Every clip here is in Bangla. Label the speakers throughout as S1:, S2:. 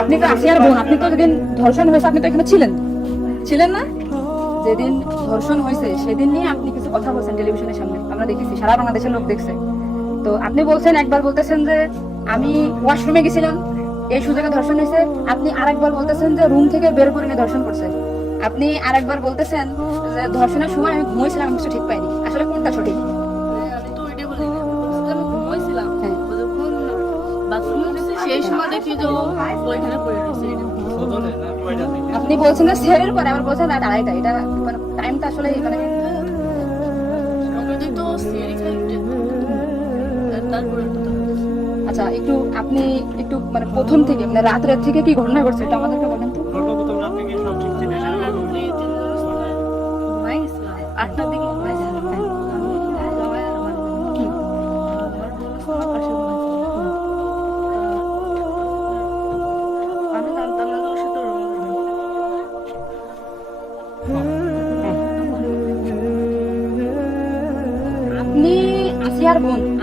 S1: আপনি তো বোন, আপনি তো যেদিন ধর্ষণ হয়েছে, আপনি তো এখানে ছিলেন। ছিলেন না? যেদিন ধর্ষণ হয়েছে, সেদিন নিয়ে আপনি কিছু কথা বলছেন টেলিভিশনের সামনে। আমরা দেখেছি, সারা বাংলাদেশের লোক দেখছে। তো আপনি বলছেন, একবার বলতেছেন যে আমি ওয়াশরুমে গেছিলাম, এই সুযোগে ধর্ষণ হয়েছে। আপনি আরেকবার বলতেছেন যে রুম থেকে বের করে নিয়ে ধর্ষণ করছে। আপনি আরেকবার বলতেছেন যে ধর্ষণের সময় আমি ঘুমাইছিলাম, আমি কিছু ঠিক পাইনি। আসলে কোনটা সঠিক? আপনি বলছেন না সেরের পরে আবার বলছেন রাত আড়াইটা এটা মানে টাইমটা আসলে মানে আচ্ছা একটু আপনি একটু মানে প্রথম থেকে মানে রাত রাত থেকে কি ঘটনা ঘটছে এটা আমাদেরকে বলেন তো।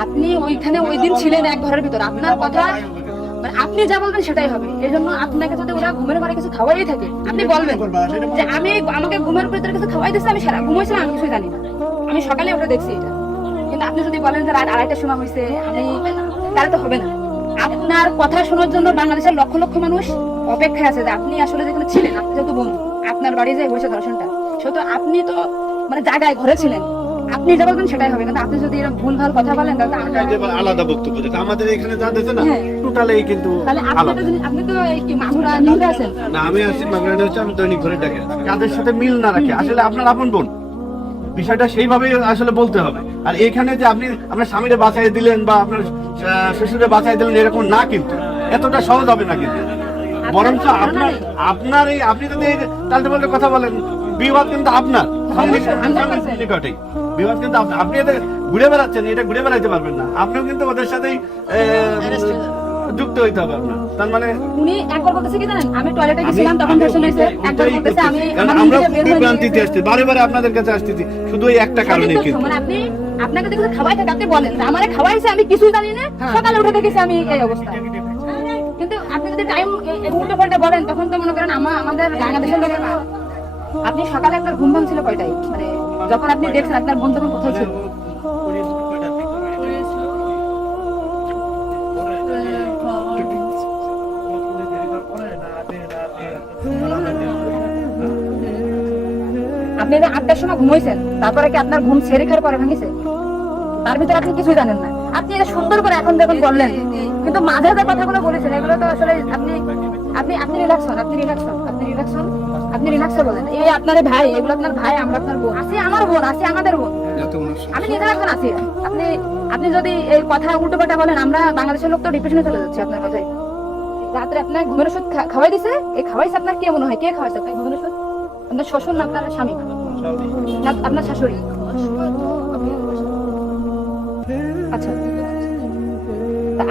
S1: আপনি ওইখানে ওই দিন ছিলেন এক ঘরের ভিতর। আপনার কথা মানে আপনি যা বলবেন সেটাই হবে। এই জন্য আপনাকে যদি ওরা ঘুমের ঘরে কিছু খাওয়াই থাকে আপনি বলবেন যে আমি আমাকে ঘুমের ভিতরে কিছু খাওয়াই দিচ্ছে আমি সারা ঘুমাইছিলাম আমি কিছুই জানি না। আমি সকালে ওটা দেখছি এটা। কিন্তু আপনি যদি বলেন যে রাত আড়াইটার সময় হয়েছে আমি তাহলে তো হবে না। আপনার কথা শোনার জন্য বাংলাদেশের লক্ষ লক্ষ মানুষ অপেক্ষায় আছে যে আপনি আসলে যেখানে ছিলেন আপনি যেহেতু বোন আপনার বাড়ি যে হয়েছে দর্শনটা সেহেতু আপনি তো মানে জায়গায় ঘরে ছিলেন। আপনি যা বলবেন সেটাই হবে। কিন্তু আপনি যদি এরকম ভুল ভালো কথা বলেন তাহলে
S2: আলাদা বক্তব্য দিতে আমাদের এখানে যা না
S1: হ্যাঁ।
S2: কিন্তু
S1: তাহলে আপনি তো আপনি তো এই কি নিউজে আছেন?
S2: না আমি আসছি মাগরাটা হচ্ছে আমি দৈনিক ঘরে ডাকে কাদের সাথে মিল না রাখে? আসলে আপনার আপন বোন। বিষয়টা সেইভাবেই আসলে বলতে হবে। আর এখানে যে আপনি আপনার স্বামীরে বাঁচাই দিলেন বা আপনার শ্বশুরে বাঁচাই দিলেন এরকম না কিন্তু। এতটা সহজ হবে না কিন্তু। বরঞ্চ আপনার আপনার এই আপনি যদি পাল্টে কথা বলেন। বিবাদ কিন্তু আপনার। নিকটেই বিবাদ কিন্তু আপনি এদের ঘুরে বেড়াচ্ছেন এটা ঘুরে বেড়াইতে পারবেন না। আপনিও কিন্তু ওদের সাথেই যুক্ত হইতে হবে আপনার। তার মানে
S1: উনি একবার বলতেছে কি জানেন? আমি টয়লেটে গেছিলাম তখন ধর্ষণ হয়েছে। একবার বলতেছে আমি
S2: করতেছি। কারণ
S1: আমার
S2: আমরা
S1: নিজে বের হয়ে
S2: বিভ্রান্তিতে আসছি। বারে বারে আপনাদের কাছে আসতেছি। শুধু এই একটা কারণে কিন্তু
S1: মানে আপনি আপনাকে দেখে খাওয়াই থাকে আপনি বলেন। আমারে খাওয়াইছে আমি কিছুই জানি না। সকালে উঠে দেখেছি আমি এই অবস্থা। কিন্তু আপনি যদি টাইম উল্টো পাল্টা বলেন তখন তো মনে করেন আমা- আমাদের বাংলাদেশের লোকের আপনি সকালে আপনার ঘুম ভাঙছিল কয়টায়? মানে যখন আপনি দেখছেন আপনার বোন তখন কোথায় ছিল? আপনি আটটার সময় ঘুমাইছেন, তারপরে কি আপনার ঘুম ছেড়ে খাওয়ার পরে ভাঙিছে? তার ভিতরে আপনি কিছুই জানেন না। আপনি এটা সুন্দর করে এখন যখন বললেন, কিন্তু মাঝে যে কথাগুলো বলেছেন, এগুলো তো আসলে আপনি আপনি আপনি রিল্যাক্স হন আপনি রিল্যাক্স হন আপনি রিল্যাক্স হন আপনি রিল্যাক্সে বলেন। এই আপনার ভাই এগুলো আপনার ভাই আমরা আপনার বোন। আছে আমার বোন আছে আমাদের বোন। আমি নিজে এখন আছি। আপনি আপনি যদি এই কথা উল্টো পাল্টা বলেন আমরা বাংলাদেশের লোক তো ডিপ্রেশনে চলে যাচ্ছি আপনার কথায় রাত্রে আপনার ঘুমের ওষুধ খাওয়াই দিছে? এই খাওয়াইছে আপনার কে মনে হয়? কে খাওয়াইছে আপনার ঘুমের ওষুধ? আপনার শ্বশুর না আপনার স্বামী? আপনার শাশুড়ি। আচ্ছা।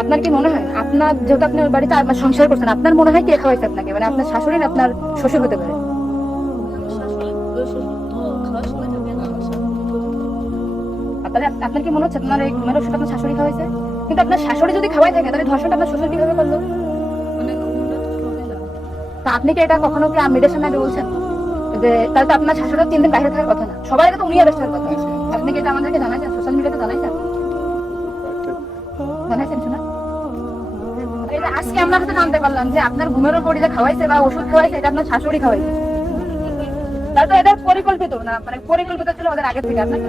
S1: আপনার কি মনে হয়? আপনার যেহেতু আপনি ওই বাড়িতে আপনার সংসার করছেন, আপনার মনে হয় কে খাওয়াইছে আপনাকে? মানে আপনার শাশুড়ি আপনার শ্বশুর হতে পারে? আপনার কি মনে হচ্ছে আপনার এই ঘুমের ওষুধ আপনার শাশুড়ি খাওয়াইছে? কিন্তু আপনার শাশুড়ি যদি খাওয়াই থাকে, তাহলে ধর্ষণটা আপনার শ্বশুর কীভাবে করল? তা আপনি কি এটা কখনো কি মেয়েদের সামনে আগে বলছেন? যে তাহলে তো আপনার শাশুড়ি তিন দিন বাইরে থাকার কথা না। আগে তো উনি হওয়ার কথা আপনি কি এটা আমাদেরকে জানাইছেন? সোশ্যাল মিডিয়াতে জানাইছেন? জানাইছেন আজকে আমরা জানতে পারলাম যে আপনার ঘুমের যে খাওয়াইছে বা ওষুধ খাওয়াইছে, এটা আপনার শাশুড়ি খাওয়াইছে। তাহলে এটা পরিকল্পিত না মানে পরিকল্পিত ছিল আগে থেকে, আপনার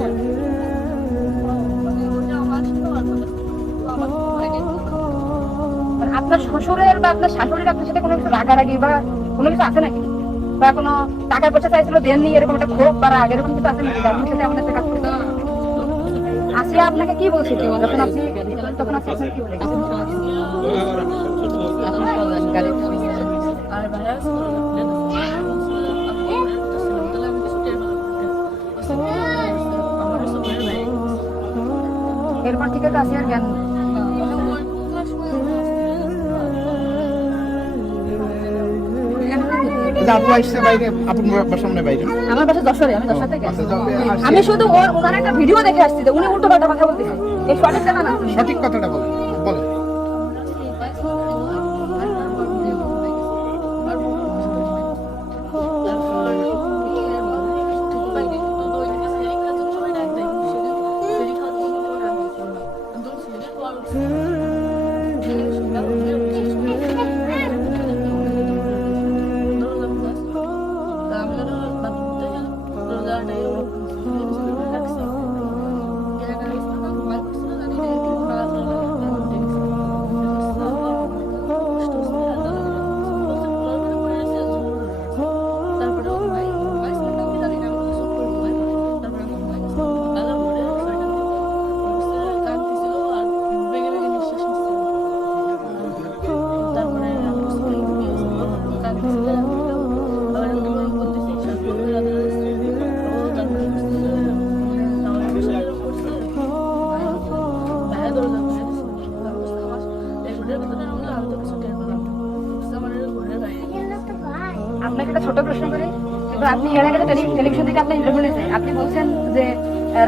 S1: আপনার শ্বশুরের বা আপনার শাশুড়ির আপনার সাথে কোনো কিছু রাগারাগি বা কোনো কিছু আছে নাকি? বা কোনো টাকা পয়সা চাইছিল, দেননি, এরকম একটা ক্ষোভ বা রাগ, এরকম কিছু আছে নাকি? আপনার সাথে আমাদের সাথে কাজ আপনাকে কি বলছিল যখন আপনি তখন আপনি এরপর থেকে তো আর জ্ঞান নেই।
S3: আপু আসছে বাইরে আপুর সামনে বাইরে
S1: আমার বাসা যশোরে আমি থেকে
S3: আচ্ছা।
S1: আমি শুধু ওর ওনার একটা ভিডিও দেখে আসছি যে উনি উল্টো পাল্টা কথা বলতেছে এই সঠিক না
S3: সঠিক কথাটা বলেন বলেন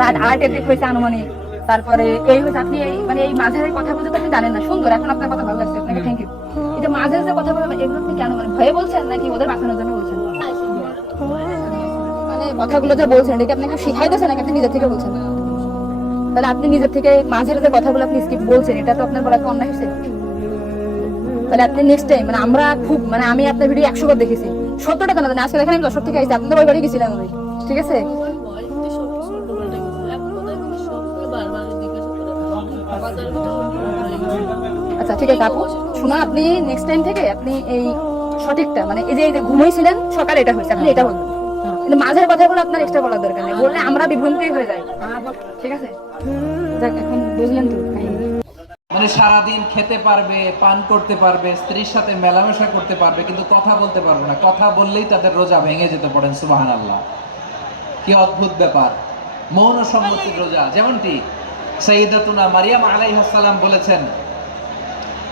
S1: রাত দিক হয়েছে আনুমানিক। তারপরে এই হয়েছে, আপনি এই মানে এই মাঝের কথা বলতে আপনি জানেন না। সুন্দর, এখন আপনার কথা ভালো লাগছে। আপনাকে থ্যাংক ইউ মাঝের যে কথা বলবেন এগুলো আপনি কেন মানে ভয়ে বলছেন নাকি ওদের বাঁচানোর জন্য বলছেন? মানে কথাগুলো যে বলছেন, এটা আপনাকে শিখাইতেছে নাকি আপনি নিজের থেকে বলছেন? তাহলে আপনি নিজের থেকে মাঝের যে কথাগুলো আপনি স্কিপ বলছেন, এটা তো আপনার বলা কি অন্যায় হয়েছে। তাহলে আপনি নেক্সট টাইম মানে আমরা খুব মানে আমি আপনার ভিডিও একশো বার দেখেছি। সত্তরটা কেন আজকে দেখেন আমি দশক থেকে আসছি, আপনাদের বাড়ি গেছিলাম ঠিক আছে? আচ্ছা ঠিক আছে, আপু। শোনা, আপনি নেক্সট টাইম থেকে আপনি এই সঠিকটা মানে এই যে ঘুমাইছিলেন, সকালে এটা হয়েছে, আপনি এটা বলবেন মাঝের কথাগুলো আপনার এক্সট্রা বলার দরকার নেই। বললে আমরা বিভ্রান্তি হয়ে যাই। ঠিক আছে? যাক, এখন বুঝলেন তো।
S4: মানে সারাদিন খেতে পারবে, পান করতে পারবে, স্ত্রীর সাথে মেলামেশা করতে পারবে, কিন্তু কথা বলতে পারবে না। কথা বললেই তাদের রোজা ভেঙে যেতে পারেন সুবাহান আল্লাহ কি অদ্ভুত ব্যাপার। মৌন সম্মতির রোজা, যেমনটি সৈয়দাতুনা মারিয়াম আলাইহাসাল্লাম বলেছেন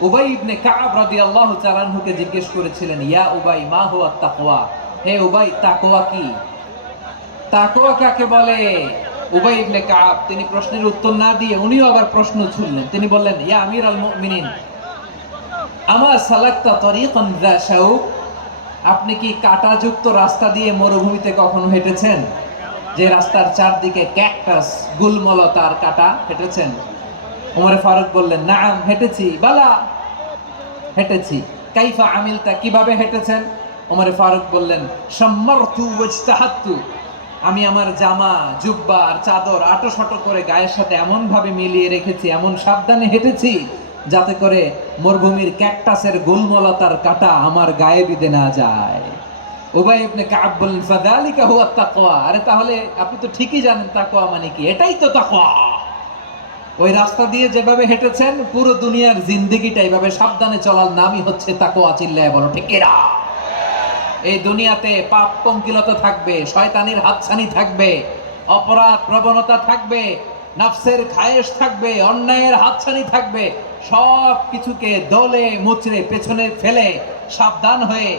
S4: উবাই ইবনে কাব রাদিয়াল্লাহু তাআলা আনহুকে জিজ্ঞেস করেছিলেন, ইয়া উবাই, মা তাকওয়া? হে উবাই, তাকওয়া কি? তাকওয়া কাকে বলে? উবাই ইবনে কাব, তিনি প্রশ্নের উত্তর না দিয়ে উনিও আবার প্রশ্ন ছুড়লেন। তিনি বললেন, ইয়া আমির আল মুমিনিন আমার সালাক্তা আপনি কি কাঁটাযুক্ত রাস্তা দিয়ে মরুভূমিতে কখনো হেঁটেছেন? যে রাস্তার চারদিকে ক্যাকটাস, গুলমলতার কাটা হেঁটেছেন? ওমরে ফারুক বললেন, নাম, হেঁটেছি। বালা, হেঁটেছি। কাইফা আমিলতা? কীভাবে হেঁটেছেন? ওমরে ফারুক বললেন, সম্মারতু ওয়াজতাহাত্তু। আমি আমার জামা, জুব্বা আর চাদর আটো শটো করে গায়ের সাথে এমন ভাবে মিলিয়ে রেখেছি, এমন সাবধানে হেঁটেছি যাতে করে মরুভূমির ক্যাকটাসের গোলমলতার কাটা আমার গায়ে বিধে না যায়। উবাই ইবনে কাব বললেন ফাদালিকা হুয়া তাকওয়া। আরে তাহলে আপনি তো ঠিকই জানেন, তাকওয়া মানে কি? এটাই তো তাকওয়া। ওই রাস্তা দিয়ে যেভাবে হেঁটেছেন, পুরো দুনিয়ার জিন্দেগিটা এইভাবে সাবধানে চলার নামই হচ্ছে তাকওয়া চিল্লায় বলো, ঠিক এরা? এই দুনিয়াতে পাপ পঙ্কিলতা থাকবে, শয়তানির হাতছানি থাকবে, অপরাধ প্রবণতা থাকবে, নাফসের খায়েশ থাকবে, অন্যায়ের হাতছানি থাকবে সব কিছুকে দলে, মুচড়ে, পেছনে ফেলে সাবধান হয়ে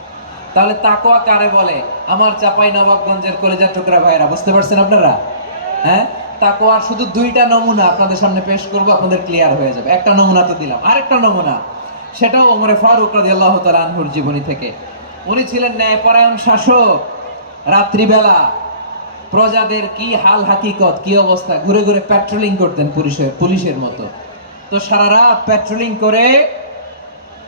S4: তাহলে তাকওয়া কারে বলে? আমার চাপাই নবাবগঞ্জের কলেজার টুকরা ভাইরা বুঝতে পারছেন আপনারা? হ্যাঁ? তাকওয়ার শুধু দুইটা নমুনা আপনাদের সামনে পেশ করব, আপনাদের ক্লিয়ার হয়ে যাবে। একটা নমুনা তো দিলাম। আরেকটা নমুনা, সেটাও ওমরে ফারুক রাদিয়াল্লাহু তাআলা আনহুর জীবনী থেকে। উনি ছিলেন ন্যায়পরায়ণ শাসক। রাত্রিবেলা প্রজাদের কি হাল হাকিকত, কি অবস্থা? ঘুরে ঘুরে প্যাট্রোলিং করতেন পুলিশের পুলিশের মতো। তো সারা রাত প্যাট্রোলিং করে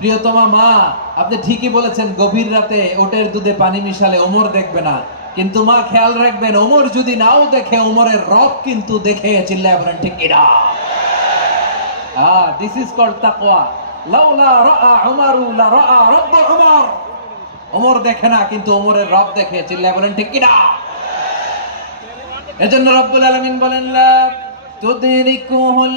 S4: প্রিয়তমা মা, আপনি ঠিকই বলেছেন, গভীর রাতে ওটের দুধে পানি মিশালে ওমর দেখবে না। কিন্তু মা, খেয়াল রাখবেন, ওমর যদি নাও দেখে, ওমরের রব কিন্তু দেখে চিল্লায় বলেন, ঠিক কিনা this is called taqwa. লাউলা রাআ উমারু, লা রাআ রব্ব উমর। ওমর দেখে না, কিন্তু ওমরের রব দেখে চিল্লায় বলেন, ঠিক কিনা এজন্য রব্বুল আলামিন বলেন, লা তুদরিকুহুল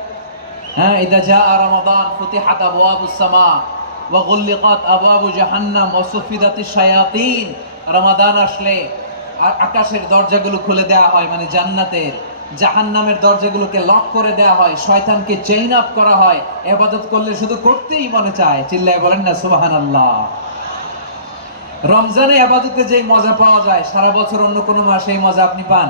S4: হ্যাঁ ইদা জা রমাদান, ফুতিহাত আবওয়াবুস সামা, ওয়া গুল্লিকাত আবওয়াবু জাহান্নাম, ওয়া শায়াতিন। রমাদান আসলে আকাশের দরজাগুলো খুলে দেওয়া হয় মানে জান্নাতের, জাহান্নামের দরজাগুলোকে লক করে দেওয়া হয়, শয়তানকে চেইন আপ করা হয়, এবাদত করলে শুধু করতেই মনে চায়, চিল্লায় বলেন না, সুবহানাল্লাহ। রমজানে আবাদতে যেই মজা পাওয়া যায়, সারা বছর অন্য কোনো মাসে এই মজা আপনি পান।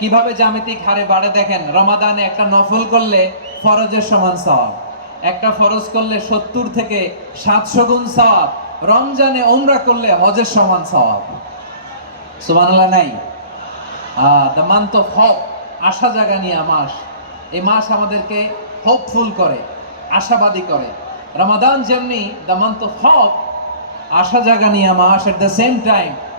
S4: কীভাবে জ্যামিতিক হারে বাড়ে দেখেন, রমাদানে একটা নফল করলে ফরজের সমান সওয়াব। একটা ফরজ করলে সত্তর থেকে সাতশো গুণ সওয়াব। রমজানে ওমরা করলে হজের সমান সওয়াব। সুবহানাল্লাহ, নাই? দ্য মান্থ অফ হোপ আশা জাগানিয়া মাস। এই মাস আমাদেরকে হোপফুল করে, আশাবাদী করে। রমাদান যেমনি দ্য মান্থ অফ হোপ আশা জাগানিয়া মাস এট দ্য সেম টাইম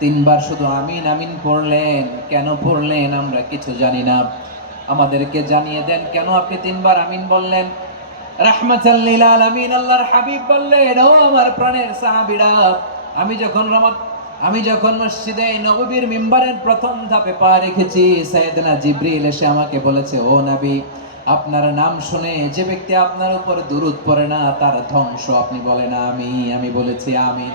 S4: তিনবার শুধু আমিন আমিন পড়লেন, কেন পড়লেন আমরা কিছু জানি না। আমাদেরকে জানিয়ে দেন, কেন আপনি তিনবার আমিন বললেন? আল্লাহর হাবিব বললেন, ও আমার প্রাণের আমি যখন আমি যখন মসজিদে প্রথম ধাপে রেখেছি আমাকে বলেছে, ও নবী, আপনার নাম শুনে যে ব্যক্তি আপনার উপর দুরুদ পড়ে না, তার ধ্বংস আপনি বলেন, আমি আমি বলেছি আমিন।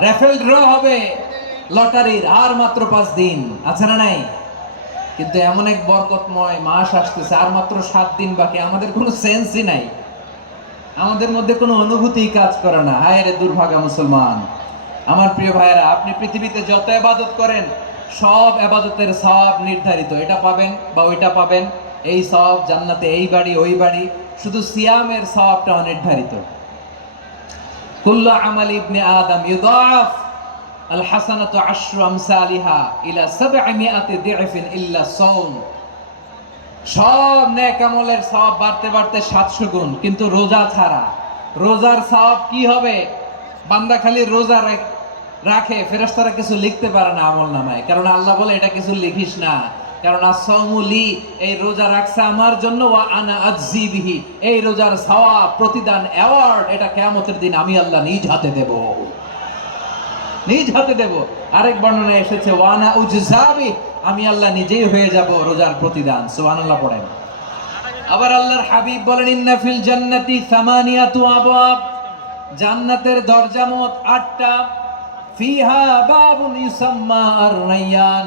S4: রেফেল ড্র হবে লটারির আর মাত্র পাঁচ দিন। আছে না নাই? কিন্তু এমন এক বরকতময় মাস আসতেছে, আর মাত্র সাত দিন বাকি। আমাদের কোনো সেন্সই নাই। আমাদের মধ্যে কোনো অনুভূতি কাজ করে না। হায় রে দুর্ভাগা মুসলমান। আমার প্রিয় ভাইয়েরা, আপনি পৃথিবীতে যত এবাদত করেন, সব এবাদতের সব নির্ধারিত। এটা পাবেন বা ওইটা পাবেন। এই সব জান্নাতে এই বাড়ি, ওই বাড়ি। শুধু সিয়ামের সবটা অনির্ধারিত আমাল ইবনে আদম ইউদাফ, আল আশরু আমসালিহা ইলা ইল্লা সাওম। সব নেক আমলের সওয়াব বাড়তে বাড়তে 700 গুণ, কিন্তু রোজা ছাড়া। রোজার সওয়াব কি হবে? বান্দা খালি রোজা রাখে, ফেরেশতারা কিছু লিখতে পারে না আমল নামায়, কারণ আল্লাহ বলে, এটা কিছু লিখিস না। কারণ আসামুলি এই রোজা রাখছে আমার জন্য আনা আজজি বিহি। এই রোজার সাওয়া প্রতিদান অ্যাওয়ার্ড এটা কিয়ামতের দিন আমি আল্লাহ নিজ হাতে দেব। নিজ হাতে দেব। আরেক বর্ণনায় এসেছে ওয়ানা উজাবি আমি আল্লাহ নিজেই হয়ে যাব রোজার প্রতিদান। সুবহানাল্লাহ পড়েন। আবার আল্লাহর হাবিব বলেন, ইন্না ফিল জান্নাতি সামানিয়াতু আবওয়াব জান্নাতের দরজা মোট আটটা। ফিহা বাবুন ইউসাম্মা আর রাইয়ান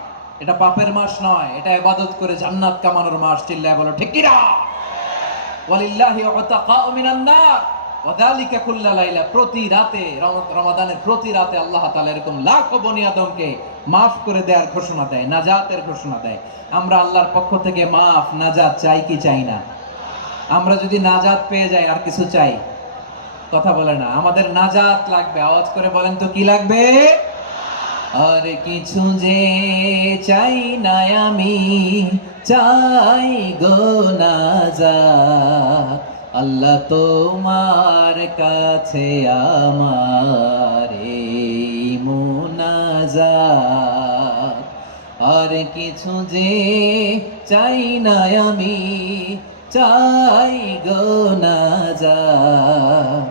S4: এটা পাপের মাস নয়, এটা ইবাদত করে জান্নাত কামানোর মাস, চিল্লায় বলো, ঠিক কিনা? ওয়ালিল্লাহি উতাকাউ মিনান নার ওয়াদালিকা কুল্লা লাইলা, প্রতি রাতে রমাদানের প্রতি রাতে আল্লাহ তাআলা এরকম লাখো বনি আদমকে মাফ করে দেওয়ার ঘোষণা দেয়, নাজাতের ঘোষণা দেয়। আমরা আল্লাহর পক্ষ থেকে মাফ, নাজাত চাই কি চাই না? আমরা যদি নাজাত পেয়ে যাই, আর কিছু চাই? কথা বলে না, আমাদের নাজাত লাগবে, আওয়াজ করে বলেন তো কি লাগবে? আর কিছু যে চাই না আমি, চাই গো না যা আল্লাহ তোমার কাছে আমার আর কিছু যে চাই না আমি, চাই গো নাজাত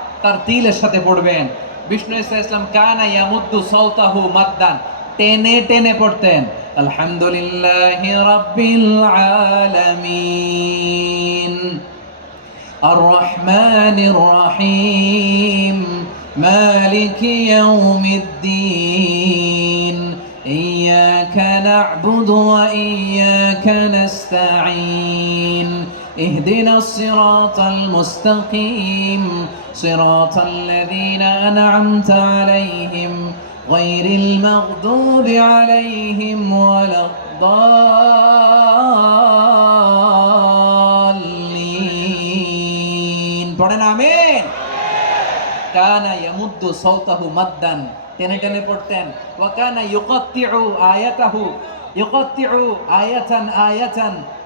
S4: তার তিলের সাথে পড়বেন বিষ্ণু ইসা ইসলাম কানা ইয়ামুদ্দু সাউতাহু মাদ্দান টেনে টেনে পড়তেন আলহামদুলিল্লাহি রাব্বিল আলামিন الرحمن الرحيم مالك يوم الدين إياك نعبد وإياك نستعين اهدنا الصراط المستقيم صراط الذين أنعمت عليهم غير المغضوب عليهم ولا الضالين পড়েন আমিন কানা ইয়ামুদ্দু সাউতাহু মাদ্দান টেনে টেনে পড়তেন ওয়া কানা ইউকাত্তিউ আয়াতাহু ইউকাত্তিউ আয়াতান আয়াতান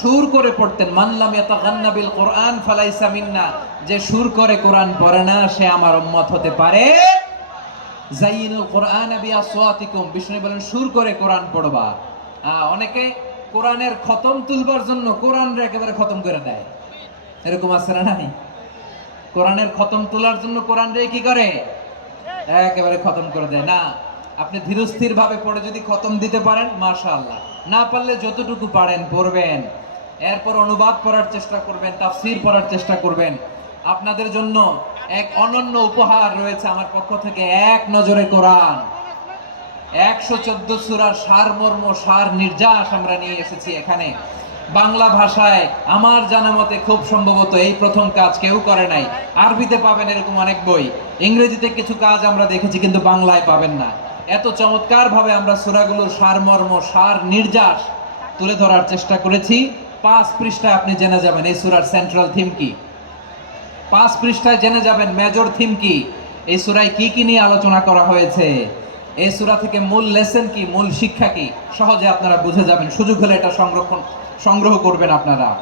S4: সুর করে পড়তেন মানলাম ইয়াতাগান্না বিল কোরআন ফালাইসা মিন্না। যে সুর করে কোরআন পড়ে না, সে আমার উম্মত হতে পারে। জাইনুল কোরআন বিআসওয়াতিকুম বিষ্ণু বলেন, সুর করে কোরআন পড়বা। অনেকে কোরআনের খতম তুলবার জন্য কোরআন একেবারে খতম করে দেয়। এরকম আছে না নাই? কোরআনের খতম তোলার জন্য কোরআন রে কি করে? একেবারে খতম করে দেয়। না, আপনি ধীরস্থির ভাবে পড়ে যদি খতম দিতে পারেন, মাশাআল্লাহ। না পারলে যতটুকু পারেন, পড়বেন। এরপর অনুবাদ পড়ার চেষ্টা করবেন, তাফসীর পড়ার চেষ্টা করবেন। আপনাদের জন্য এক অনন্য উপহার রয়েছে আমার পক্ষ থেকে, এক নজরে কোরআন। একশো চোদ্দ সুরার সারমর্ম সার নির্যাস আমরা নিয়ে এসেছি এখানে। বাংলা ভাষায় আমার জানা মতে খুব সম্ভবত এই প্রথম কাজ কেউ করে নাই। আরবিতে পাবেন এরকম অনেক বই। ইংরেজিতে কিছু কাজ আমরা দেখেছি, কিন্তু বাংলায় পাবেন না। এত চমৎকার ভাবে আমরা সুরাগুলোর সারমর্ম, সার নির্যাস তুলে ধরার চেষ্টা করেছি। পাঁচ পৃষ্ঠায় আপনি জেনে যাবেন এই সুরার সেন্ট্রাল থিম কি। পাঁচ পৃষ্ঠায় জেনে যাবেন মেজর থিম কি। এই সুরায় কি কি নিয়ে আলোচনা করা হয়েছে। এই সুরা থেকে মূল লেসন কি, মূল শিক্ষা কি, সহজে আপনারা বুঝে যাবেন। সুযোগ হলে এটা সংরক্ষণ, সংগ্রহ করবেন আপনারা।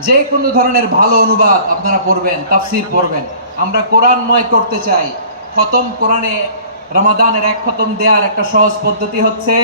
S4: যে কোনো ধরনের ভালো অনুবাদ আপনারা পড়বেন, তাফসির পড়বেন। আমরা কোরআনময় করতে চাই। খতম কোরআনে রমাদানের এক খতম দেওয়ার একটা সহজ পদ্ধতি হচ্ছে